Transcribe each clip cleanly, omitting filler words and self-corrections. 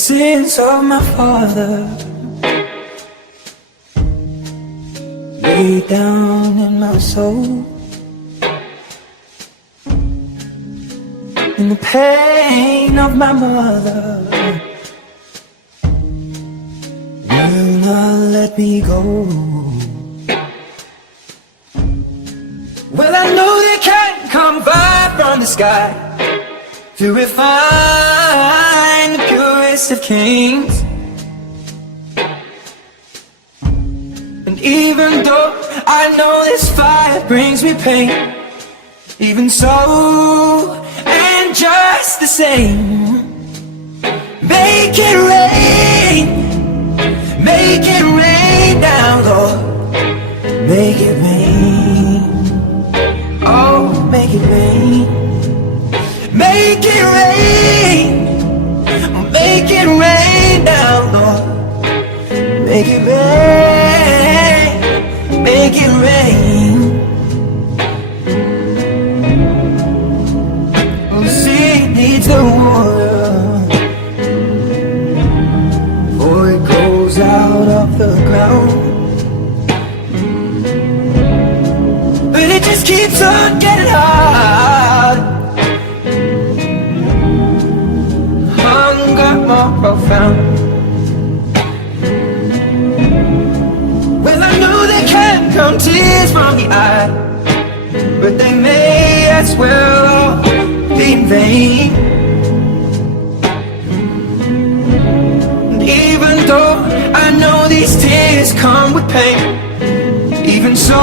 sins of my father lay down in my soul, and the pain of my mother will not let me go. Well, I know they can't come fire from the sky to refine the purest of kings. And even though I know this fire brings me pain, even so, and just the same, make it rain down, Lord, make it rain, oh, make it rain, make it rain down, Lord, make it rain. Oh, the sea needs the water, for it goes out of the ground, but it just keeps on getting hard. Hunger more profound. Well, I know they can't come tears from the eye, but they may as well all be in vain. And even though I know these tears come with pain, even so,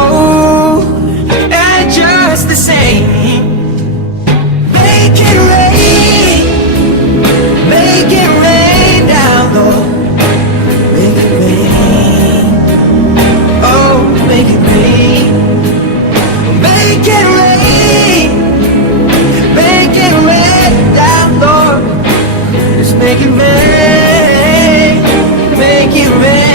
and just the same, make it rain down, Lord, make it rain, oh, make it rain, make it rain down, Lord, just make it rain, make it rain.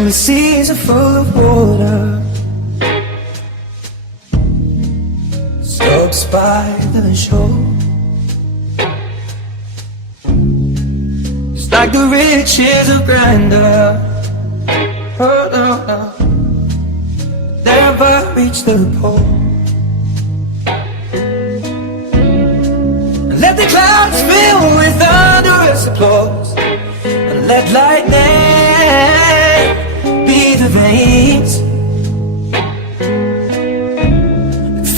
The seas are full of water, slopes by the shore. It's like the rich is a grandeur, oh no, no, never reach the pole. And let the clouds fill with thunderous applause, and let lightning be the veins,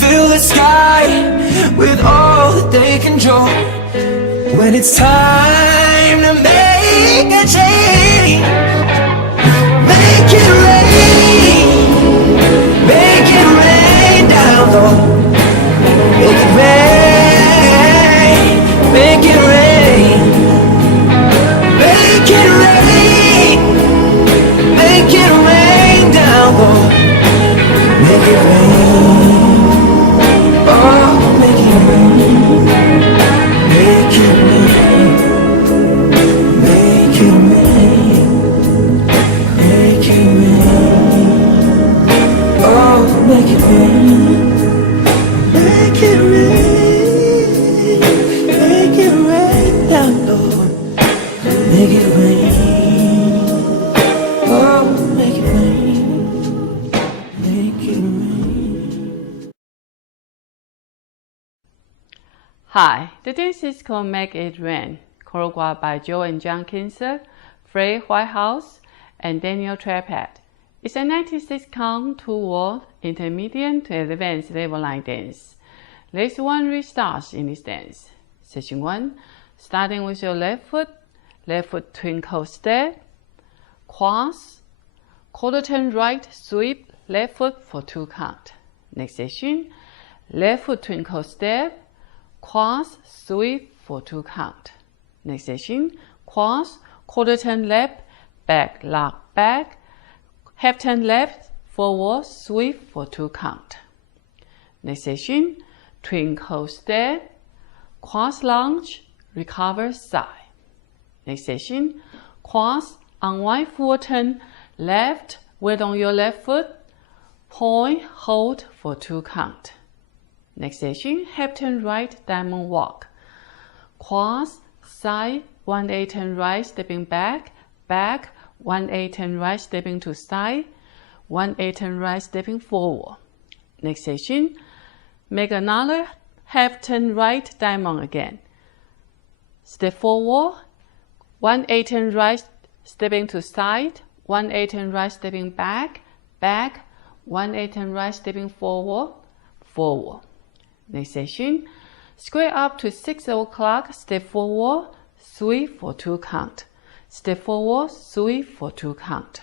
fill the sky with all that they can draw. When it's time to make a change, make it rain down, Lord, make it rain, make it rain, make it rain, make it rain down, Lord, make it rain, oh, make it rain, make it rain, make it rain, make it rain, oh, make it rain, make it rain down, Lord, make it rain. Hi, the dance is called Make It Rain, choreographed by Joe and John Kinser, Fred Whitehouse, and Daniel Trepat. It's a 90s sitcom two-word, intermediate to advanced level line dance. There's one restarts in this dance. Session 1, starting with your left foot twinkle step, cross, quarter turn right, sweep, left foot for 2 count. Next session, left foot twinkle step, cross, sweep for 2 count. Next session, cross, quarter turn left, back, lock, back, half turn left, forward, sweep for 2 count. Next section, twinkle step, cross lunge, recover side. Next section, cross, unwind full turn, left, weight on your left foot, point, hold for 2 count. Next section, half turn right, diamond walk. Cross, side, 1/8 turn right, stepping back, back, 1/8 turn right, stepping to side, 1/8 turn right, stepping forward. Next section, make another half turn right, diamond again. Step forward, 1/8 turn right, stepping to side, 1/8 turn right, stepping back, back, 1/8 turn right, stepping forward, forward. Next section, square up to 6 o'clock, step forward, sweep for 2 count. Step forward, sweep for 2 count.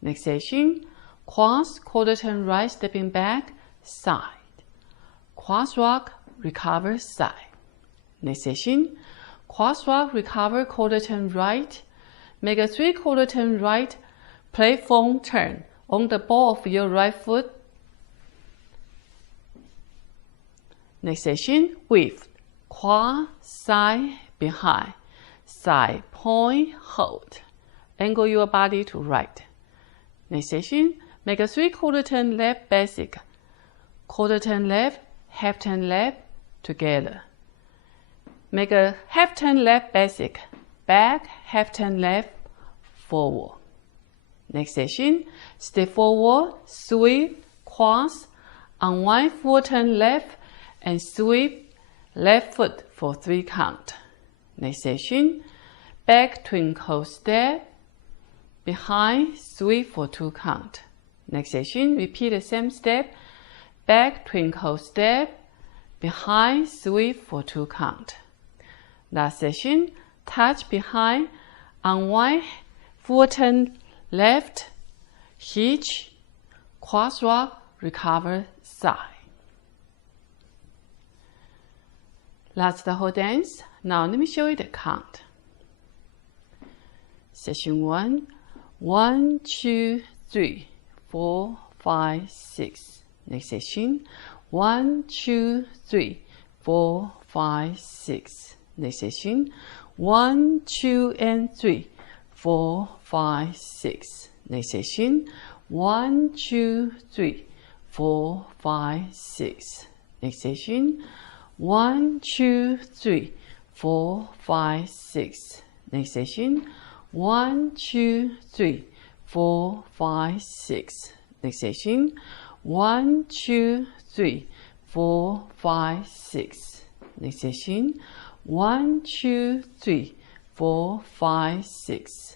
Next section, cross, quarter turn right, stepping back, side. Cross rock, recover side. Next section, cross rock, recover, quarter turn right. Make a 3/4 turn right, platform turn on the ball of your right foot. Next section, whip, cross, side, behind, side, point, hold. Angle your body to right. Next section, make a 3/4 turn left basic, quarter turn left, half turn left, together. Make a half turn left basic, back, half turn left, forward. Next section, step forward, sweep, cross, unwind full turn left, and sweep left foot for 3 count. Next section, back twinkle step, behind, sweep for 2 count. Next section, repeat the same step, back twinkle step, behind, sweep for 2 count. Last section, touch behind, unwind, full turn left, hitch, cross rock, recover side. That's the whole dance. Now let me show you the count. Section 1, 1, 2, 3, 4, 5, 6. Next section, 1, 2, 3, 4, 5, 6. Next section, 1, 2, and 3, 4, 5, 6. Next section, 1, 2, 3, 4, 5, 6. Next section, 1, 2, 3, 4, 5, 6. Next section, 1, 2, 3, 4, 5, 6. Next section, 1, 2, 3, 4, 5, 6. Next section, 1, 2, 3, 4, 5, 6.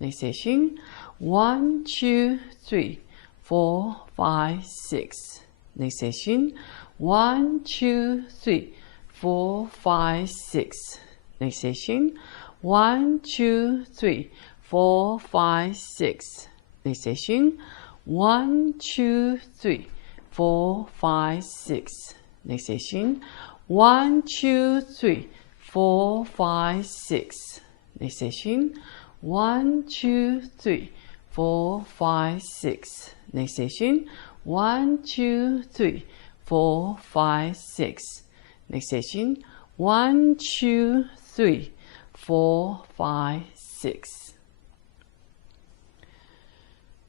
Next section, 1, 2, 3, 4, 5, 6. Next section, 1, 2, 3, 4, 5, 6. Next section, 1, 2, 3, 4, 5, 6. Next section, 1, 2, 3, 4, 5, 6. Next section, 1, 2, 3, 4, 5, 6. Next section, 1, 2, 3, 4, 5, 6. Next section, 1, 2, 3, 4, 5, 6. Next section, 1, 2, 3, 4, 5, 6.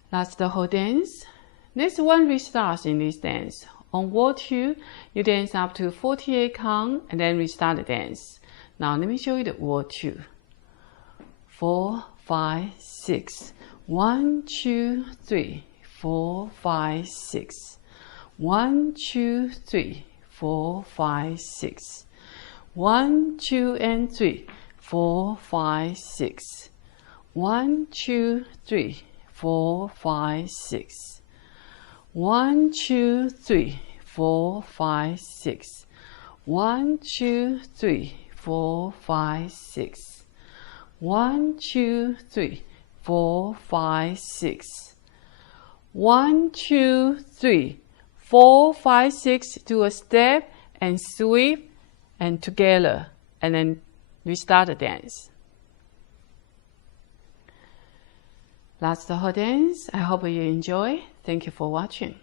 That's the whole dance. Next one restarts in this dance. On wall 2, you dance up to 48 count and then restart the dance. Now let me show you the wall 2. 4, 5, 6. 1, 2, 3, 4, 5, 6. 1, 2, 3, 4, 5, 6. 1, 2, and 3, 4, 5, 6. 1, 2, 3, 4, 5, 6. 1, 2, 3, 4, 5, 6. 1, 2, 3, 4, 5, 6. 1, 2, 3, 4, 5, 6. 1, 2, 3, 4, 5, 6. Do a step and sweep and together, and then restart the dance. That's the whole dance. I hope you enjoy. Thank you for watching.